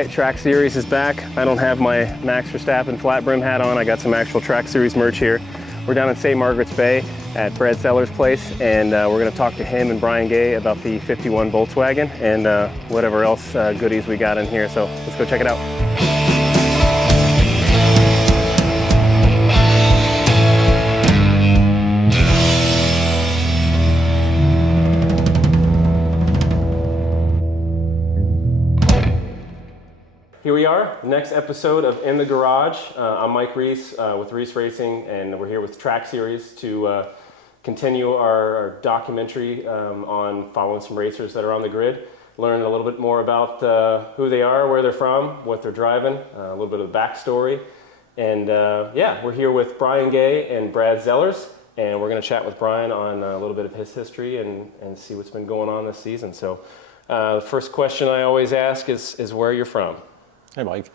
right, TRAC Series is back. I don't have my Max Verstappen flat brim hat on. I got some actual TRAC Series merch here. We're down in St. Margaret's Bay at Brad Sellars' place, and we're going to talk to him and Brian Gay about the 51 Volkswagen and whatever else goodies we got in here. So let's go check it out. Here we are, next episode of In the Garage. I'm Mike Reese with Reese Racing, and we're here with TRAC Series to continue our documentary on following some racers that are on the grid, learn a little bit more about who they are, where they're from, what they're driving, a little bit of the backstory. And yeah, we're here with Brian Gay and Brad Sellars, and we're going to chat with Brian on a little bit of his history and see what's been going on this season. So the first question I always ask is where you're from. Hey, Mike.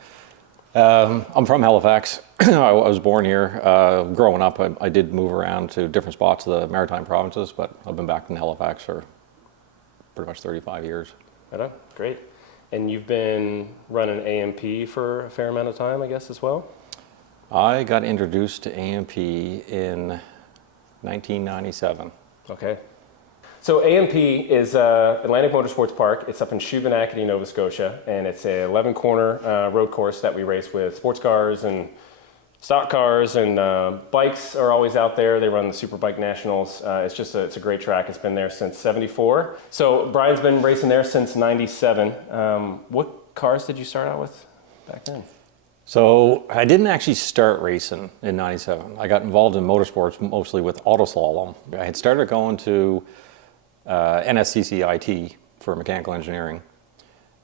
I'm from Halifax. I was born here. Growing up, I did move around to different spots of the maritime provinces, but I've been back in Halifax for pretty much 35 years. Right on. Great. And you've been running AMP for a fair amount of time, I guess, as well? I got introduced to AMP in 1997. Okay. So AMP is Atlantic Motorsports Park. It's up in Shubenacadie, Nova Scotia, and it's a 11-corner road course that we race with sports cars and stock cars, and bikes are always out there. They run the Superbike Nationals. It's a great track. It's been there since '74. So Brian's been racing there since '97. What cars did you start out with back then? So I didn't actually start racing in '97. I got involved in motorsports mostly with autoslalom. I had started going to NSCCIT for mechanical engineering,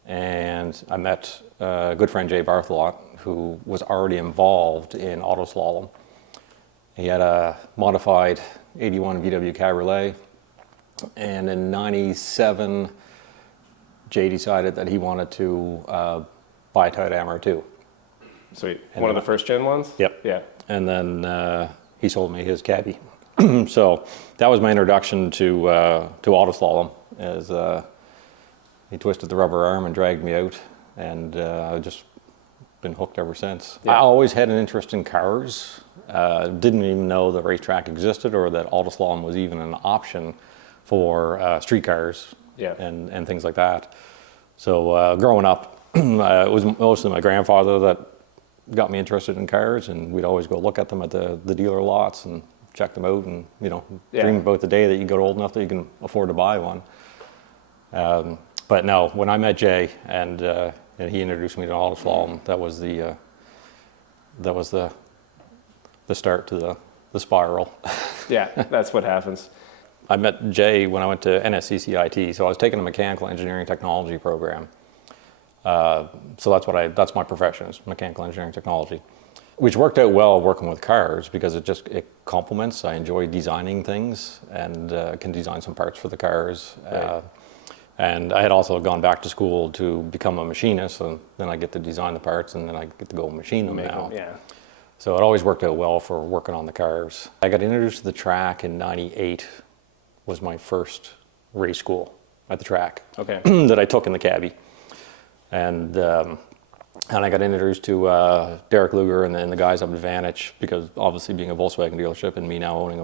and I met a good friend, Jay Barthelot, who was already involved in autoslalom. He had a modified 81 VW Cabriolet, and in '97 Jay decided that he wanted to buy a Toyota MR2. Sweet. And one of the first gen ones? Yep. Yeah. And then he sold me his Cabby. So that was my introduction to autoslalom, as he twisted the rubber arm and dragged me out, and I've just been hooked ever since. Yeah. I always had an interest in cars. Didn't even know the racetrack existed or that autoslalom was even an option for street cars. Yeah. and things like that. So growing up, it was mostly my grandfather that got me interested in cars, and we'd always go look at them at the dealer lots and check them out, and dream about the day that you get old enough that you can afford to buy one. But no, when I met Jay and he introduced me to autoslalom, that was the start to the spiral. Yeah, that's what happens. I met Jay when I went to NSCCIT, so I was taking a mechanical engineering technology program. So that's my profession, is mechanical engineering technology, which worked out well working with cars because it complements. I enjoy designing things and can design some parts for the cars. Right. And I had also gone back to school to become a machinist, and then I get to design the parts, and then I get to go machine them now. Yeah. So it always worked out well for working on the cars. I got introduced to the track in '98. Was my first race school at the track. Okay. That I took in the Cabby. And I got introduced to Derek Luger and then the guys up at Vantage, because obviously being a Volkswagen dealership and me now owning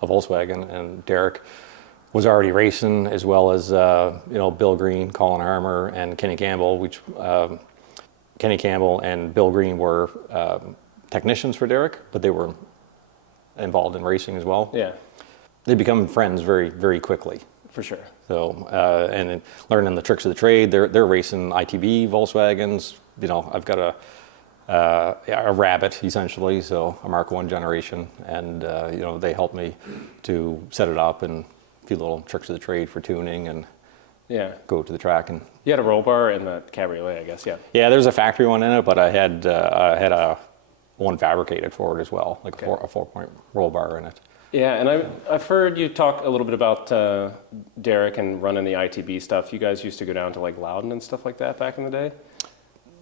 a Volkswagen, and Derek was already racing, as well as Bill Green, Colin Harmer, and Kenny Campbell, which Kenny Campbell and Bill Green were technicians for Derek, but they were involved in racing as well. Yeah. They become friends very, very quickly. For sure. So, and learning the tricks of the trade, they're racing ITB Volkswagens. I've got a Rabbit, essentially, so a Mark I generation, and they helped me to set it up and a few little tricks of the trade for tuning and go to the track. And you had a roll bar in the Cabriolet, I guess. Yeah, there's a factory one in it, but I had a one fabricated for it as well, like a 4-point roll bar in it. Yeah, and I've heard you talk a little bit about Derek and running the ITB stuff. You guys used to go down to like Loudon and stuff like that back in the day?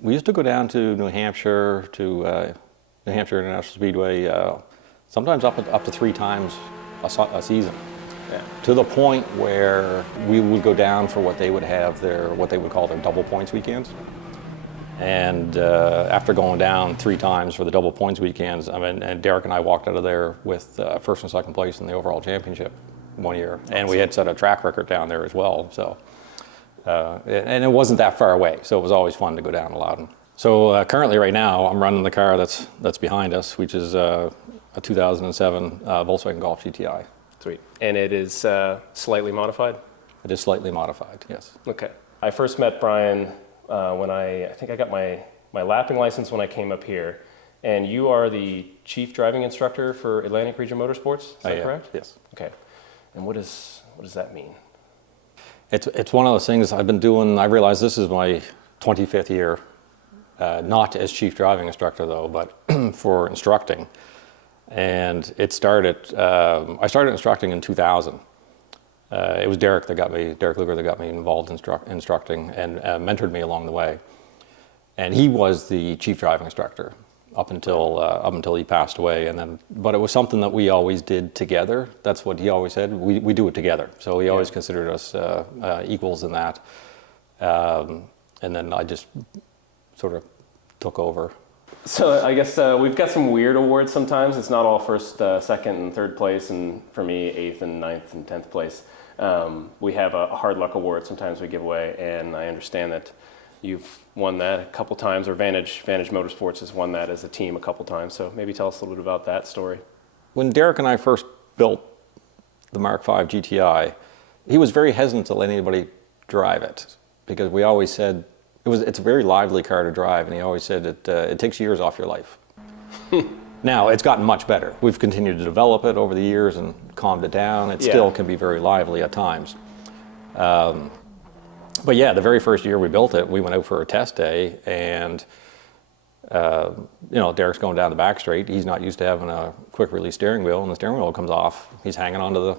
We used to go down to New Hampshire, to New Hampshire International Speedway, sometimes up to 3 times a season. Yeah. To the point where we would go down for what they would call their double points weekends. And after going down 3 times for the double points weekends, I mean, and Derek and I walked out of there with first and second place in the overall championship one year. Awesome. And we had set a track record down there as well. So, and it wasn't that far away, so it was always fun to go down to Loudon. So currently right now, I'm running the car that's behind us, which is a 2007 Volkswagen Golf GTI. Sweet. And it is slightly modified? It is slightly modified, yes. Okay. I first met Brian when I think I got my lapping license when I came up here. And you are the chief driving instructor for Atlantic Motorsports, is that correct? Yes. Okay. And what does that mean? It's one of those things I've been doing. I realize this is my 25th year, not as chief driving instructor though, but for instructing. And it started, I started instructing in 2000. It was Derek Luger that got me involved in instructing and mentored me along the way. And he was the chief driving instructor up until he passed away. But it was something that we always did together. That's what he always said. We do it together. So he always considered us equals in that. And then I just sort of took over. So I guess we've got some weird awards sometimes. It's not all first, second, and third place, and for me, 8th and 9th and 10th place. We have a hard luck award sometimes we give away, and I understand that you've won that a couple times, or Vantage Motorsports has won that as a team a couple times. So maybe tell us a little bit about that story. When Derek and I first built the Mk5 GTI, he was very hesitant to let anybody drive it, because we always said, it's a very lively car to drive, and he always said it takes years off your life. Now, it's gotten much better. We've continued to develop it over the years and calmed it down. It still can be very lively at times. But yeah, the very first year we built it, we went out for a test day, and Derek's going down the back straight. He's not used to having a quick release steering wheel, and the steering wheel comes off. He's hanging on the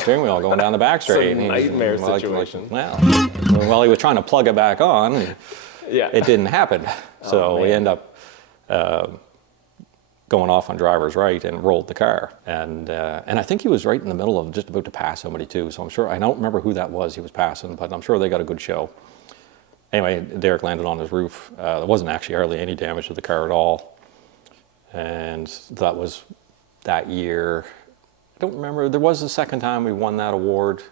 steering wheel going down the back straight. It's a nightmare situation. Well, he was trying to plug it back on. It didn't happen. So we end up going off on driver's right and rolled the car. And I think he was right in the middle of just about to pass somebody too. So I'm sure, I don't remember who that was he was passing, but I'm sure they got a good show. Anyway, Derek landed on his roof. There wasn't actually hardly any damage to the car at all. And that was that year. I don't remember. There was the second time we won that award.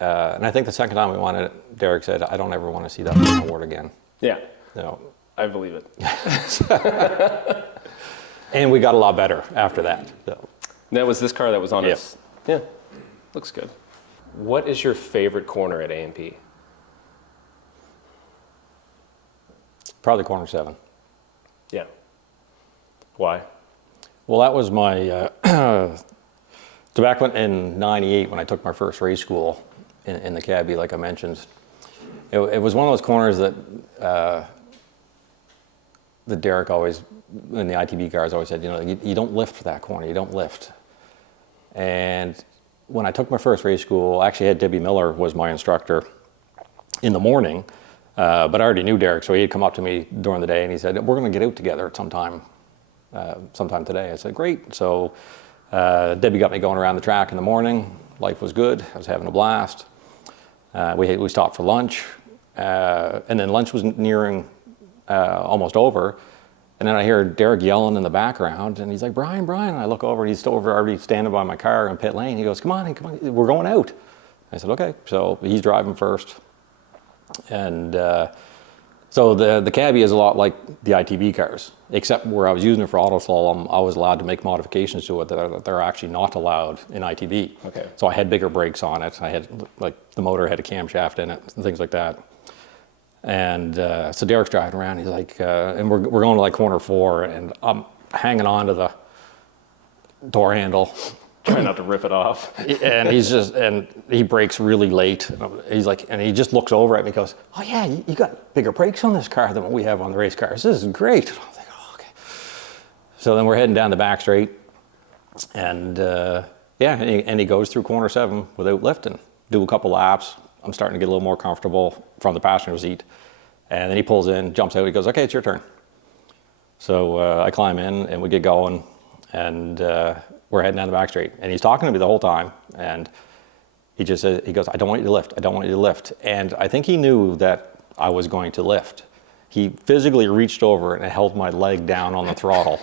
And I think the second time we won it, Derek said, I don't ever want to see that award again. Yeah. No. I believe it. And we got a lot better after that. So. That was this car that was on its... Yeah. Looks good. What is your favorite corner at A&P? Probably corner 7. Yeah. Why? Well, that was my... So back in '98, when I took my first race school in the cabbie, like I mentioned, it was one of those corners that Derek always, in the ITB cars, always said, you don't lift for that corner, you don't lift. And when I took my first race school, I actually had Debbie Miller was my instructor in the morning, but I already knew Derek, so he'd come up to me during the day and he said, we're going to get out together sometime today. I said, great. So Debbie got me going around the track in the morning. Life was good. I was having a blast. We stopped for lunch, and then lunch was nearing almost over. And then I hear Derek yelling in the background, and he's like, Brian. And I look over, and he's still already standing by my car in pit lane. He goes, come on, we're going out. I said, okay. So he's driving first. And so the cabbie is a lot like the ITB cars, except where I was using it for auto slalom, I was allowed to make modifications to it that are actually not allowed in ITB. Okay. So I had bigger brakes on it. I had, the motor had a camshaft in it, and things like that. And so Derek's driving around. He's like, and we're going to corner 4, and I'm hanging on to the door handle. Trying not to rip it off. And he brakes really late. He's like, and he just looks over at me and goes, oh yeah, you got bigger brakes on this car than what we have on the race cars. This is great. And I'm like, oh, okay. So then we're heading down the back straight, and he goes through corner 7 without lifting. Do a couple laps. I'm starting to get a little more comfortable from the passenger seat. And then he pulls in, jumps out, he goes, okay, it's your turn. So I climb in and we get going, and we're heading down the back straight. And he's talking to me the whole time, and he just says, he goes, I don't want you to lift, I don't want you to lift. And I think he knew that I was going to lift. He physically reached over and held my leg down on the throttle.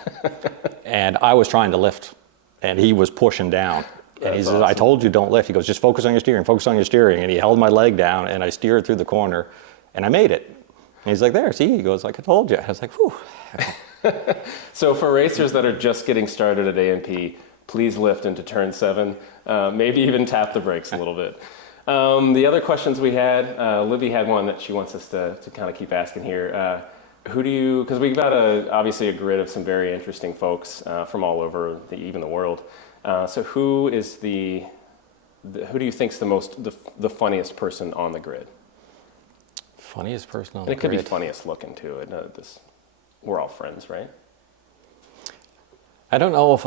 And I was trying to lift, and he was pushing down. And he says, awesome. I told you don't lift. He goes, just focus on your steering, focus on your steering. And he held my leg down, and I steered through the corner, and I made it. And he's like, there, see? He goes, like I told you. I was like, whew. So for racers that are just getting started at A&P, please lift into turn 7. Maybe even tap the brakes a little bit. The other questions we had, Libby had one that she wants us to kind of keep asking here. Who do you, because we've got obviously a grid of some very interesting folks from all over even the world. So who do you think's the funniest person on the grid? Funniest person on and the it could grid? be funniest looking too. We're all friends, right? I don't know if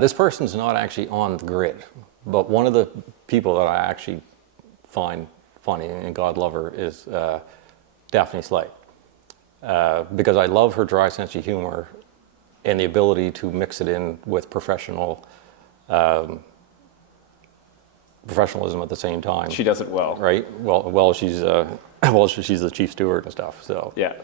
this person's not actually on the grid, but one of the people that I actually find funny, and God love her, is Daphne Slay. Because I love her dry sense of humor and the ability to mix it in with professionalism at the same time. She does it well. Right? Well, she's she's the chief steward and stuff, so. Yeah.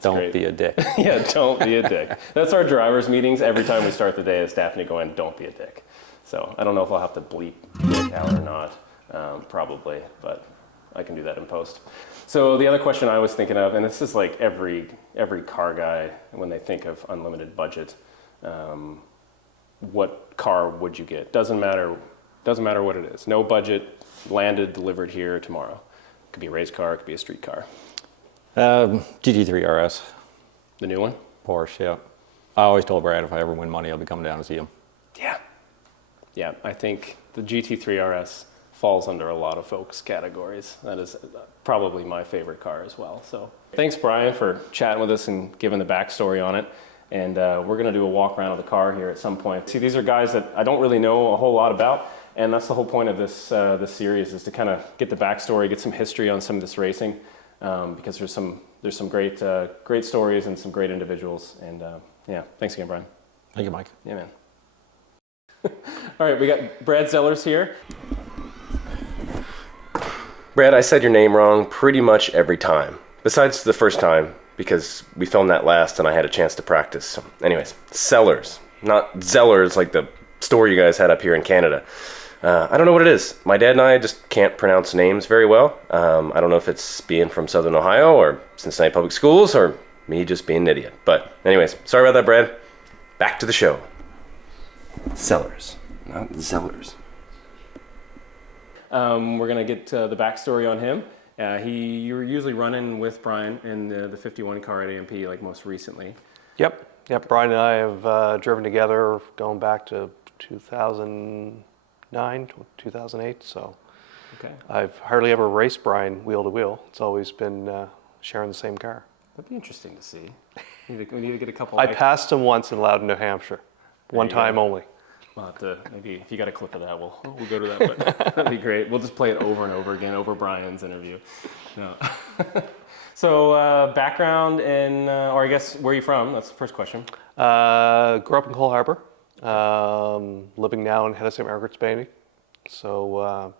Don't great. be a dick. Yeah, don't be a dick. That's our drivers' meetings. Every time we start the day is Daphne going, don't be a dick. So I don't know if I'll have to bleep dick out or not, probably, but I can do that in post. So the other question I was thinking of, and this is like every car guy, when they think of unlimited budget, what car would you get? Doesn't matter what it is. No budget, landed, delivered here tomorrow. It could be a race car, it could be a street car. GT3 RS. The new one? Porsche, yeah. I always told Brad if I ever win money, I'll be coming down to see him. Yeah. Yeah, I think the GT3 RS falls under a lot of folks' categories. That is probably my favorite car as well. So thanks, Brian, for chatting with us and giving the backstory on it. And we're going to do a walk around of the car here at some point. See, these are guys that I don't really know a whole lot about, and that's the whole point of this series, is to kind of get the backstory, get some history on some of this racing, because there's some great stories and some great individuals. And yeah, thanks again, Brian. Thank you, Mike. Yeah, man. All right, we got Brad Sellars here. Brad, I said your name wrong pretty much every time, besides the first time, because we filmed that last and I had a chance to practice. So anyways, Sellars, not Zellers like the store you guys had up here in Canada. I don't know what it is. My dad and I just can't pronounce names very well. I don't know if it's being from Southern Ohio or Cincinnati Public Schools or me just being an idiot. But anyways, sorry about that, Brad. Back to the show. Sellars, not Zellers. We're going to get the backstory on him. You were usually running with Brian in the 51 car at A&P, like most recently. Yep. Brian and I have driven together going back to 2009, 2008. So okay. I've hardly ever raced Brian wheel to wheel. It's always been sharing the same car. That'd be interesting to see. We need to get a couple. I passed him once in Loudon, New Hampshire. One time only. We'll have to, maybe if you got a clip of that, we'll go to that, but that'd be great. We'll just play it over and over again over Brian's interview. No. So background in, or I guess, where are you from? That's the first question. Grew up in Cole Harbour, living now in Hedda St. Margaret's Bay. So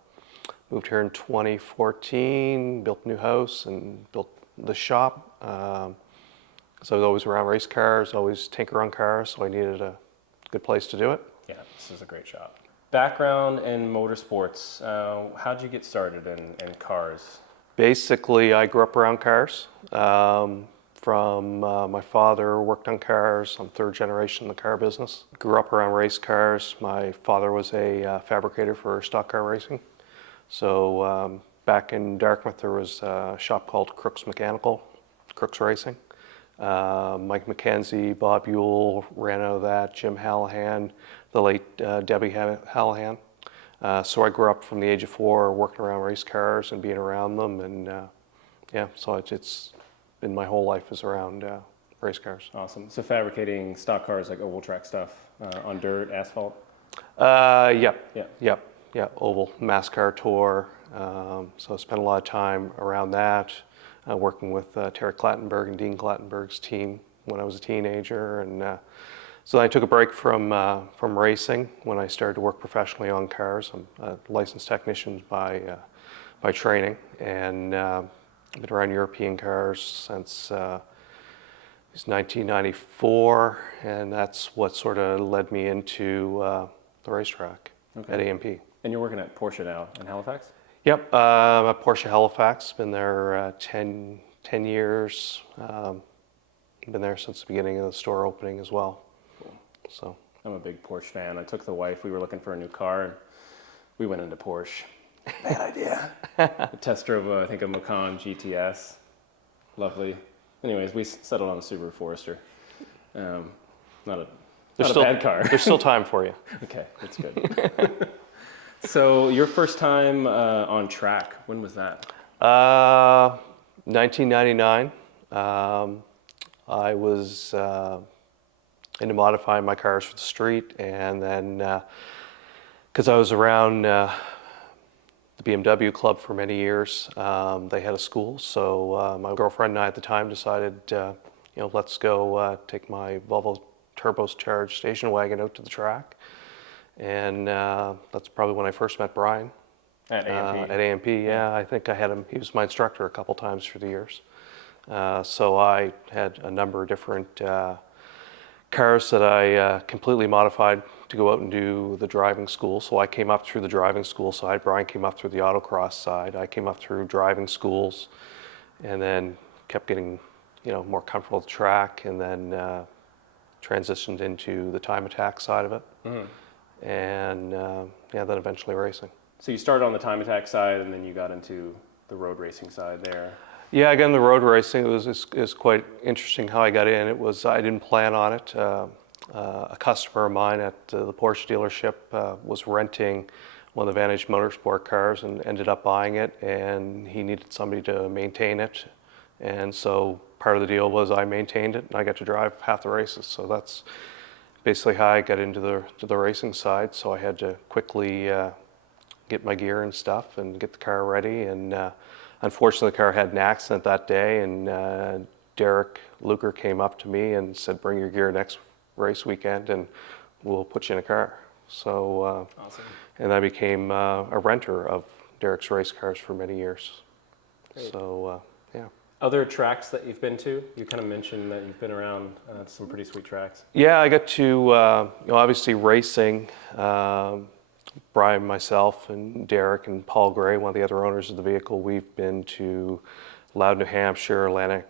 moved here in 2014, built a new house and built the shop. So I was always around race cars, always tinker on cars, so I needed a good place to do it. Yeah, this is a great shop. Background in motorsports. How'd you get started in cars? Basically, I grew up around cars. From my father worked on cars. I'm third generation in the car business. Grew up around race cars. My father was a fabricator for stock car racing. So back in Dartmouth, there was a shop called Crooks Racing. Mike McKenzie, Bob Ewell ran out of that, Jim Hallahan, the late Debbie Hallahan. So I grew up from the age of 4 working around race cars and being around them, and yeah, so it's been my whole life is around race cars. Awesome. So fabricating stock cars, like oval track stuff on dirt, asphalt? Yep, oval, MassCar Tour. So I spent a lot of time around that. Working with Terry Clattenburg and Dean Clattenburg's team when I was a teenager, and so I took a break from racing when I started to work professionally on cars. I'm a licensed technician by training, and I've been around European cars since 1994, and that's what sort of led me into the racetrack at AMP. And you're working at Porsche now in Halifax? Yep, I'm at Porsche Halifax. Been there 10 years. Been there since the beginning of the store opening as well. Cool. So I'm a big Porsche fan. I took the wife. We were looking for a new car, and we went into Porsche. Bad idea. Test drove, I think, a Macan GTS. Lovely. Anyways, we settled on a Subaru Forester. Not a bad car. There's still time for you. Okay, that's good. So your first time on track, when was that? 1999. I was into modifying my cars for the street, and then because I was around the BMW club for many years, they had a school, so my girlfriend and I at the time decided, let's go take my Volvo turbocharged station wagon out to the track. And that's probably when I first met Brian. At AMP? At AMP, yeah. I think I had him, he was my instructor a couple times through the years. So I had a number of different cars that I completely modified to go out and do the driving school. So I came up through the driving school side. Brian came up through the autocross side. I came up through driving schools, and then kept getting, more comfortable with the track, and then transitioned into the time attack side of it. Mm-hmm. And then eventually racing. So you started on the time attack side, and then you got into the road racing side there. Yeah, again, the road racing is quite interesting how I got in. I didn't plan on it. A customer of mine at the Porsche dealership was renting one of the Atlantic Motorsports cars and ended up buying it, and he needed somebody to maintain it. And so part of the deal was I maintained it, and I got to drive half the races. So that's basically how I got into the racing side. So I had to quickly get my gear and stuff and get the car ready. And unfortunately, the car had an accident that day, and Derek Luker came up to me and said, "Bring your gear next race weekend, and we'll put you in a car." So, awesome. And I became a renter of Derek's race cars for many years. Great. So, yeah. Other tracks that you've been to? You kind of mentioned that you've been around some pretty sweet tracks. Yeah, I got to, obviously racing. Brian, myself, and Derek, and Paul Gray, one of the other owners of the vehicle, we've been to Loudon, New Hampshire, Atlantic,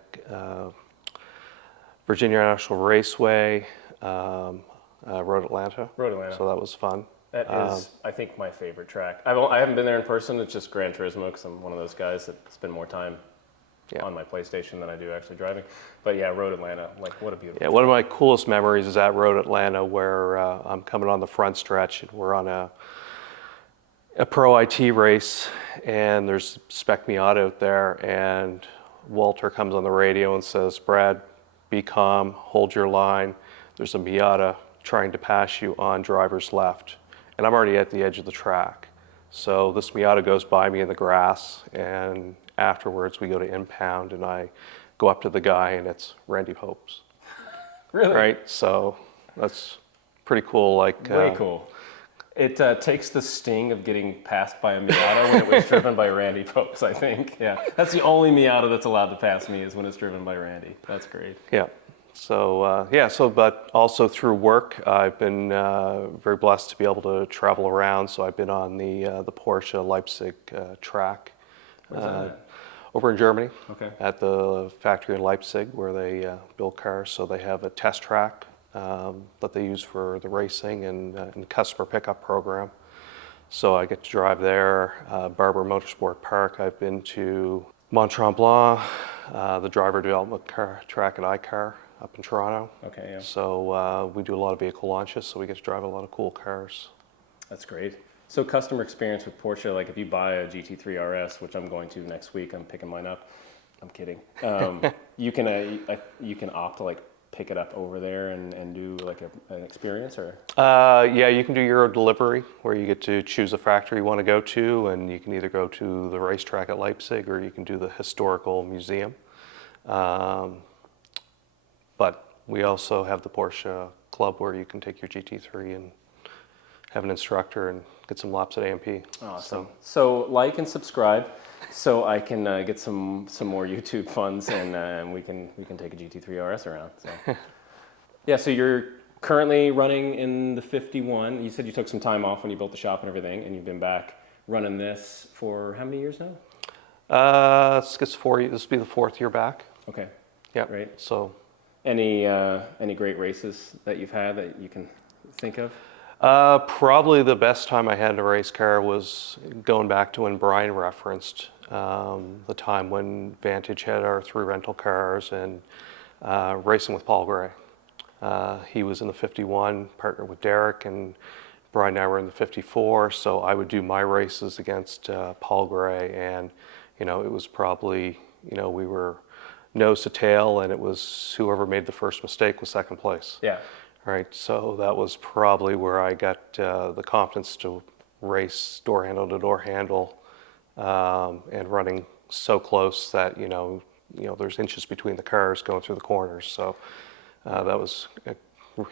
Virginia National Raceway, Road Atlanta. Road Atlanta. So that was fun. That is, I think, my favorite track. I haven't been there in person. It's just Gran Turismo, because I'm one of those guys that spend more time on my PlayStation than I do actually driving. But yeah, Road Atlanta, what a beautiful track. One of my coolest memories is at Road Atlanta, where I'm coming on the front stretch, and we're on a Pro IT race, and there's Spec Miata out there, and Walter comes on the radio and says, "Brad, be calm, hold your line. There's a Miata trying to pass you on driver's left." And I'm already at the edge of the track. So this Miata goes by me in the grass, and afterwards we go to impound, and I go up to the guy, and it's Randy Popes. Really? Right? So that's pretty cool. Way cool. It takes the sting of getting passed by a Miata when it was driven by Randy Popes, I think. Yeah, that's the only Miata that's allowed to pass me, is when it's driven by Randy. That's great. Yeah. So, but also through work, I've been very blessed to be able to travel around. So I've been on the Porsche Leipzig track. Where's that at? Over in Germany. Okay. At the factory in Leipzig, where they build cars. So they have a test track that they use for the racing and customer pickup program. So I get to drive there. Barber Motorsport Park. I've been to Mont Tremblant, the driver development track at iCar up in Toronto. Okay, yeah. So we do a lot of vehicle launches, so we get to drive a lot of cool cars. That's great. So customer experience with Porsche, like if you buy a GT3 RS, which I'm going to next week, I'm picking mine up. I'm kidding. You can opt to pick it up over there and do an experience, or? Yeah, you can do Euro delivery, where you get to choose a factory you want to go to, and you can either go to the racetrack at Leipzig, or you can do the historical museum. But we also have the Porsche Club, where you can take your GT3 and have an instructor and get some laps at AMP. Awesome. So like and subscribe. so I can get some more YouTube funds, and we can take a GT3 RS around. So. Yeah, so you're currently running in the 51. You said you took some time off when you built the shop and everything, and you've been back running this for how many years now? This will be the 4th year back. Okay. Yeah. Great. So, any great races that you've had that you can think of? Probably the best time I had in a race car was going back to when Brian referenced the time when Vantage had our 3 rental cars and racing with Paul Gray. He was in the 51, partnered with Derek, and Brian and I were in the 54. So I would do my races against Paul Gray, and it was probably we were nose to tail, and it was whoever made the first mistake was second place. Yeah. Right. So that was probably where I got the confidence to race door handle to door handle, and running so close that there's inches between the cars going through the corners. So.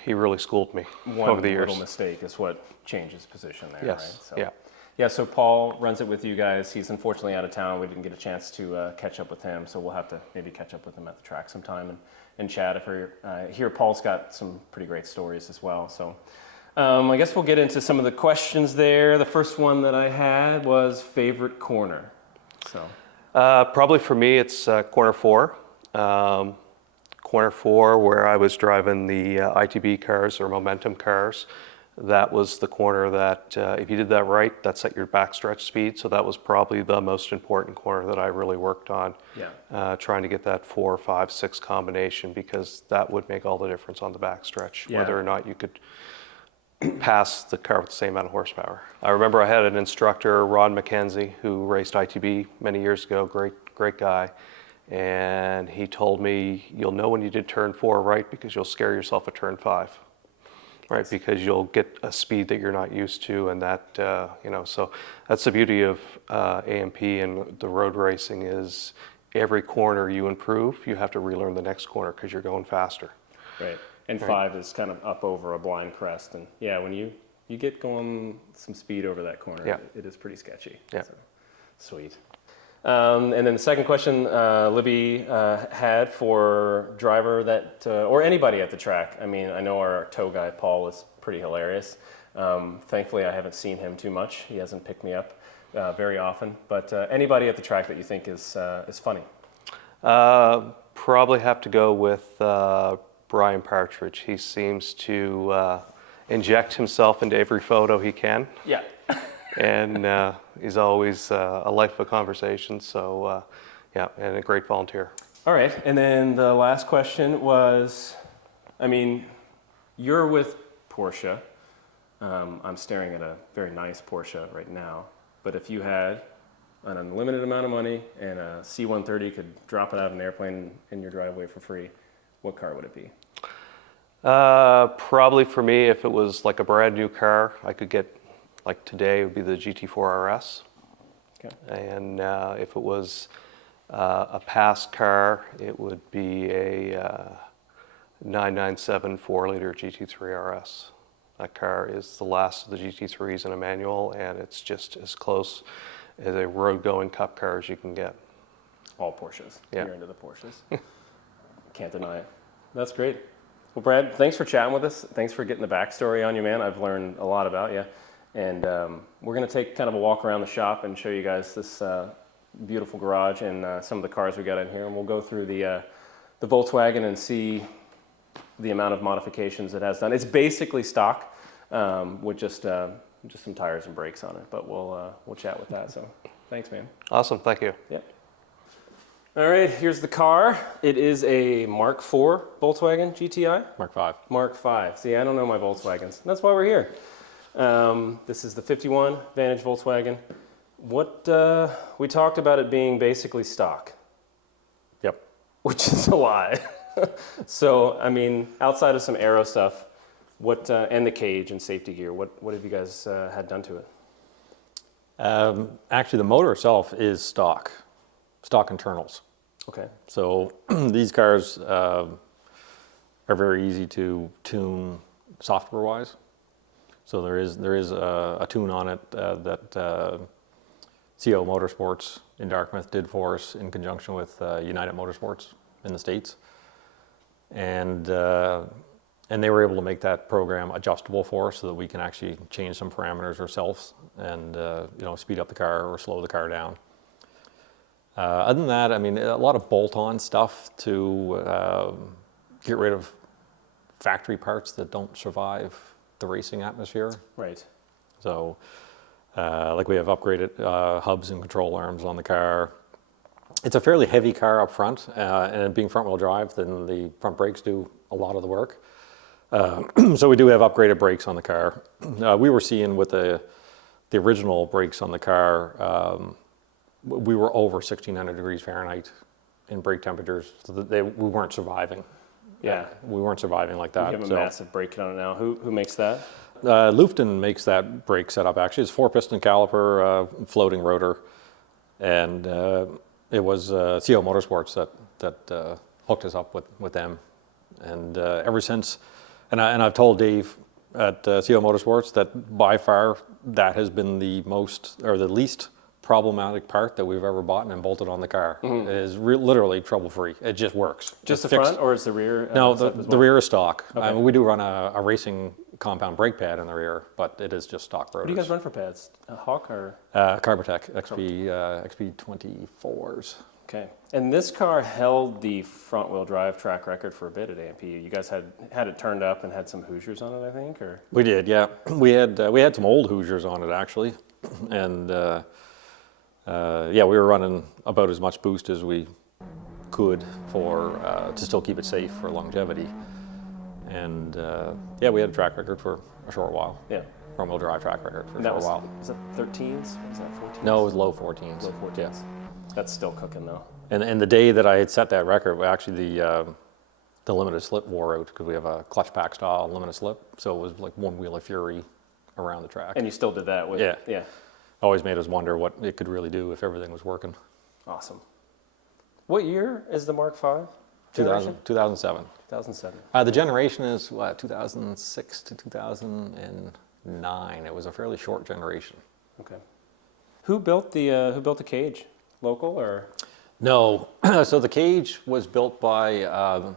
He really schooled me over the years. One little mistake is what changes position there, yes. right? So, yeah. Yeah, so Paul runs it with you guys. He's unfortunately out of town. We didn't get a chance to catch up with him, so we'll have to maybe catch up with him at the track sometime and chat. Here, Paul's got some pretty great stories as well. So I guess we'll get into some of the questions there. The first one that I had was favorite corner. So probably for me, it's corner 4. Corner 4, where I was driving the ITB cars or Momentum cars. That was the corner that, if you did that right, that set your backstretch speed. So that was probably the most important corner that I really worked on. Yeah. Trying to get that 4, 5, 6 combination, because that would make all the difference on the backstretch, Yeah. whether or not you could pass the car with the same amount of horsepower. I remember I had an instructor, Ron McKenzie, who raced ITB many years ago, great guy. And he told me, you'll know when you did turn 4 right because you'll scare yourself at turn 5, right? Because you'll get a speed that you're not used to, and that, so that's the beauty of AMP and the road racing is every corner you improve, you have to relearn the next corner because you're going faster. Right, and Right. 5 is kind of up over a blind crest, and yeah, when you get going some speed over that corner, Yeah. it is pretty sketchy. Yeah. So, sweet. And then the second question Libby had for driver that, or anybody at the track. I mean, I know our tow guy, Paul, is pretty hilarious. Thankfully, I haven't seen him too much. He hasn't picked me up very often. But anybody at the track that you think is funny? Probably have to go with Libby Partridge. He seems to inject himself into every photo he can. Yeah. And he's always a life of a conversation. So, yeah, and a great volunteer. All right. And then the last question was, I mean, you're with Porsche. I'm staring at a very nice Porsche right now. But if you had an unlimited amount of money and a C-130 could drop it out of an airplane in your driveway for free, what car would it be? Probably for me, if it was like a brand new car, I could get, like today, it would be the GT4 RS. Okay. And if it was a past car, it would be a 997 4-liter GT3 RS. That car is the last of the GT3s in a manual, and it's just as close as a road-going cup car as you can get. All Porsches. Yeah. You're into the Porsches. Can't deny it. That's great. Well, Brad, thanks for chatting with us. Thanks for getting the backstory on you, man. I've learned a lot about you. And we're going to take kind of a walk around the shop and show you guys this beautiful garage and some of the cars we got in here. And we'll go through the Volkswagen and see the amount of modifications it has done. It's basically stock with just some tires and brakes on it. But we'll chat with that. So thanks, man. Awesome. Thank you. Yep. All right, here's the car. It is a Mark IV Volkswagen GTI. Mark 5. Mark 5. See, I don't know my Volkswagens. That's why we're here. This is the 51 Vantage Volkswagen. What we talked about it being basically stock. Yep. Which is a lie. So, I mean, outside of some aero stuff, what and the cage and safety gear, what have you guys had done to it? Actually, the motor itself is stock internals. Okay. So these cars are very easy to tune software-wise. So there is a tune on it that CO Motorsports in Dartmouth did for us in conjunction with United Motorsports in the States. And they were able to make that program adjustable for us so that we can actually change some parameters ourselves and speed up the car or slow the car down. Other than that, I mean, a lot of bolt-on stuff to get rid of factory parts that don't survive the racing atmosphere. Right. So, like we have upgraded hubs and control arms on the car. It's a fairly heavy car up front, and being front-wheel drive, then the front brakes do a lot of the work. So we do have upgraded brakes on the car. We were seeing with the original brakes on the car, we were over 1,600 degrees Fahrenheit in brake temperatures, so that we weren't surviving. Yeah. We weren't surviving like that. You have a massive brake kit on it now. Who makes that? Lufton makes that brake setup, actually. It's 4-piston caliper, floating rotor, and it was CO Motorsports that hooked us up with them. And ever since, and I've told Dave at CO Motorsports that by far that has been the most, or the least problematic part that we've ever bought and bolted on the car. It is literally trouble-free. It just works. Just the front, or is the rear? No, the rear is stock. Okay. We do run a racing compound brake pad in the rear, but it is just stock rotors. What do you guys run for pads? Hawk or? Carbotech XP24s. Okay. And this car held the front-wheel drive track record for a bit at AMP. You guys had it turned up and had some Hoosiers on it, I think, or? We did, yeah. We had some old Hoosiers on it actually, and we were running about as much boost as we could to still keep it safe for longevity. And we had a track record for a short while. Yeah. Front-wheel drive track record for a short while. Was that 13s? Was that 14s? No, it was low 14s. Low 14s. Yeah. That's still cooking though. And the day that I had set that record, actually the limited slip wore out because we have a clutch pack style limited slip, so it was like one wheel of fury around the track. And you still did that with? Yeah. Always made us wonder what it could really do if everything was working. Awesome. What year is the Mk5? 2007. 2007. The generation is 2006 to 2009. It was a fairly short generation. Okay. Who built the cage? Local or? No. So the cage was built by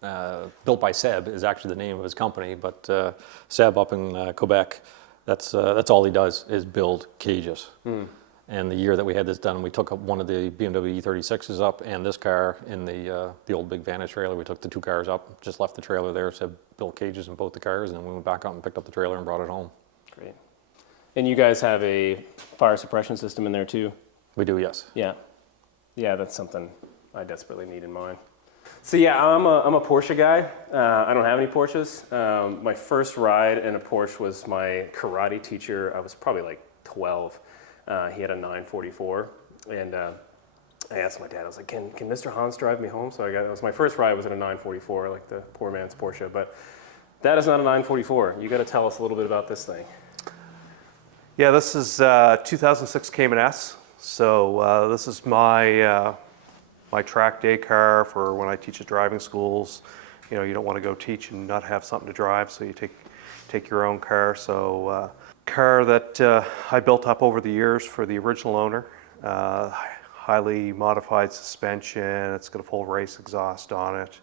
Seb is actually the name of his company, but Seb up in Quebec, that's all he does is build cages. And the year that we had this done, we took up one of the BMW E36s up and this car in the old big vantage trailer. We took the two cars up, just left the trailer there, Seb built cages in both the cars, and then we went back up and picked up the trailer and brought it home. Great. And you guys have a fire suppression system in there too? We do, yes. Yeah. Yeah, that's something I desperately need in mine. So yeah, I'm a Porsche guy. I don't have any Porsches. My first ride in a Porsche was my karate teacher. I was probably like 12. He had a 944, and I asked my dad, I was like, can Mr. Hans drive me home? So it was my first ride was in a 944, like the poor man's Porsche, but that is not a 944. You got to tell us a little bit about this thing. Yeah, this is 2006 Cayman S. So this is my track day car for when I teach at driving schools. You know, you don't want to go teach and not have something to drive, so you take your own car. So car that I built up over the years for the original owner. Highly modified suspension. It's got a full race exhaust on it.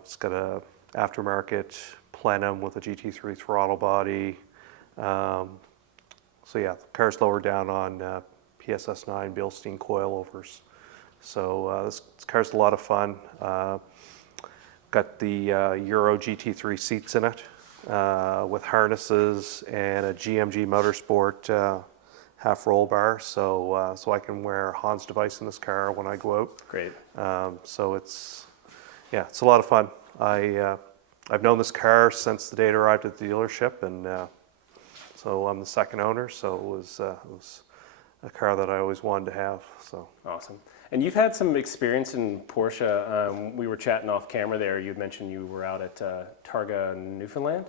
It's got a aftermarket plenum with a GT3 throttle body. So yeah, the car's lowered down on PSS9 Bilstein coilovers. So this car's a lot of fun. Got the Euro GT3 seats in it with harnesses and a GMG Motorsport half roll bar. So I can wear Hans device in this car when I go out. Great. So it's a lot of fun. I've known this car since the day it arrived at the dealership, and so I'm the second owner. So it was a car that I always wanted to have. So awesome. And you've had some experience in Porsche. We were chatting off camera there. You mentioned you were out at Targa, Newfoundland.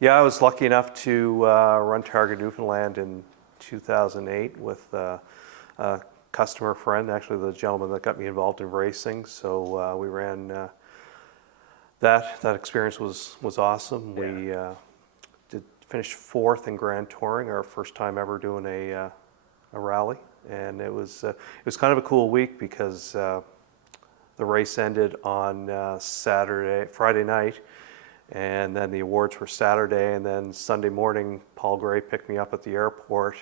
Yeah, I was lucky enough to run Targa, Newfoundland in 2008 with a customer friend, actually the gentleman that got me involved in racing. So we ran that experience was awesome. Yeah. We finished fourth in Grand Touring, our first time ever doing a rally, and it was kind of a cool week because the race ended on Friday night, and then the awards were Saturday, and then Sunday morning, Paul Gray picked me up at the airport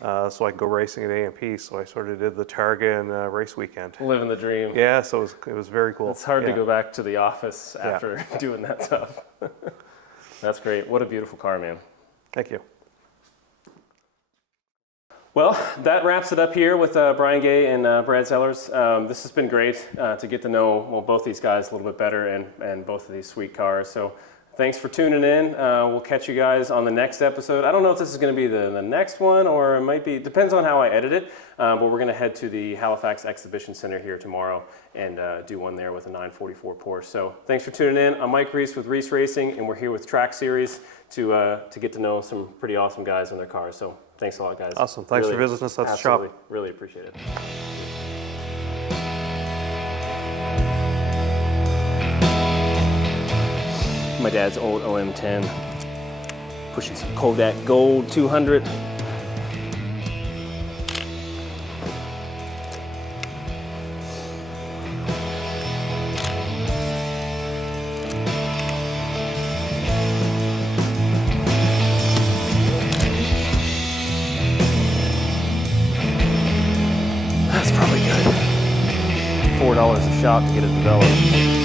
so I could go racing at A&P. So I sort of did the Targa and race weekend. Living the dream. Yeah, so it was very cool. It's hard to go back to the office after doing that stuff. That's great. What a beautiful car, man. Thank you. Well, that wraps it up here with Brian Gay and Brad Sellars. This has been great to get to know both these guys a little bit better and both of these sweet cars. So thanks for tuning in. We'll catch you guys on the next episode. I don't know if this is going to be the next one, or it might be, depends on how I edit it, but we're going to head to the Halifax Exhibition Center here tomorrow and do one there with a 944 Porsche. So thanks for tuning in. I'm Mike Reese with Reese Racing, and we're here with TRAC Series to get to know some pretty awesome guys on their cars. So thanks a lot, guys. Awesome. Thanks for visiting us at the shop. Really appreciate it. My dad's old OM10, pushing some Kodak Gold 200. That's probably good. $4 a shot to get it developed.